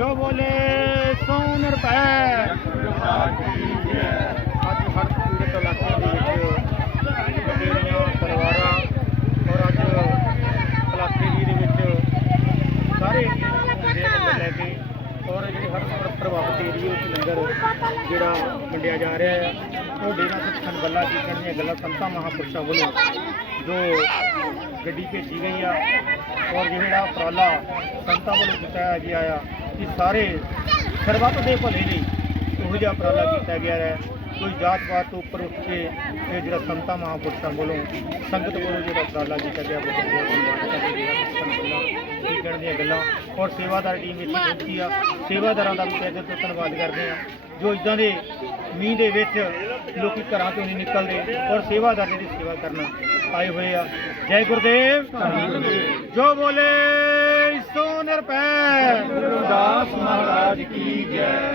ਜੋ ਬੋਲੇ, ਸੋਨ ਰੁਪਏ। ਅੱਜ ਹਰ ਪੀੜਤ ਇਲਾਕੇ ਦੇ ਵਿੱਚ ਵਡੇਰੀਆਂ ਪਰਿਵਾਰਾਂ ਔਰ ਅੱਜ ਇਲਾਕੇ ਜੀ ਦੇ ਵਿੱਚ ਸਾਰੇ ਹੁੰਦੇ ਲੈ ਕੇ ਔਰ ਜਿਹੜੇ ਹਰ ਪਰ- ਪ੍ਰਭਾਵਿਤ ਏਰੀਏ ਵਿੱਚ ਲੰਗਰ ਜਿਹੜਾ ਵੰਡਿਆ ਜਾ ਰਿਹਾ ਹੈ ਉਹ ਡੇਰਾ ਸੱਚਖੰਡ ਬੱਲਾ ਜੀ ਦੀਆਂ ਗੱਲਾਂ ਸੰਤਾਂ ਮਹਾਂਪੁਰਸ਼ਾਂ ਵੱਲੋਂ ਜੋ ਗੱਡੀ ਭੇਜੀ ਗਈ ਆ ਔਰ ਜਿਹੜਾ ਉਪਰਾਲਾ ਸੰਤਾਂ ਵੱਲੋਂ ਕੀਤਾ ਗਿਆ ਆ ਕਿ ਸਾਰੇ ਸਰਬੱਤ ਦੇ ਭਲੇ ਲਈ ਉਹੋ ਜਿਹਾ ਉਪਰਾਲਾ ਕੀਤਾ ਗਿਆ ਹੈ। ਕੋਈ ਜਾਤ ਪਾਤ ਤੋਂ ਉੱਪਰ ਉੱਠ ਕੇ ਇਹ ਜਿਹੜਾ ਸੰਤਾਂ ਮਹਾਂਪੁਰਸ਼ਾਂ ਵੱਲੋਂ ਸੰਗਤ ਵੱਲੋਂ ਜਿਹੜਾ ਉਪਰਾਲਾ ਕੀਤਾ ਗਿਆ ਬਹੁਤ ਬਹੁਤ ਧੰਨਵਾਦ ਦੀਆਂ ਗੱਲਾਂ ਔਰ ਸੇਵਾਦਾਰ ਟੀਮ ਇੱਥੇ ਪਹੁੰਚੀ ਆ। ਸੇਵਾਦਾਰਾਂ ਦਾ ਵੀ ਤਹਿ ਦਿਲ ਤੋਂ ਧੰਨਵਾਦ ਕਰਦੇ ਆ ਜੋ ਇਦਾਂ ਦੇ ਮੀਂਹ ਦੇ ਵਿੱਚ ਲੋਕੀ ਘਰਾਂ ਤੋਂ ਨਹੀਂ ਨਿਕਲਦੇ ਔਰ ਸੇਵਾਦਾਰ ਦੀ ਸੇਵਾ ਕਰਨ ਆਏ ਹੋਏ ਆ। ਜੈ ਗੁਰਦੇਵ। ਜੋ ਬੋਲੇ ਸੋਨ ਰੁਪਏ ਗੁਰਦਾਸ ਮਹਾਰਾਜ ਕੀ ਜੈ।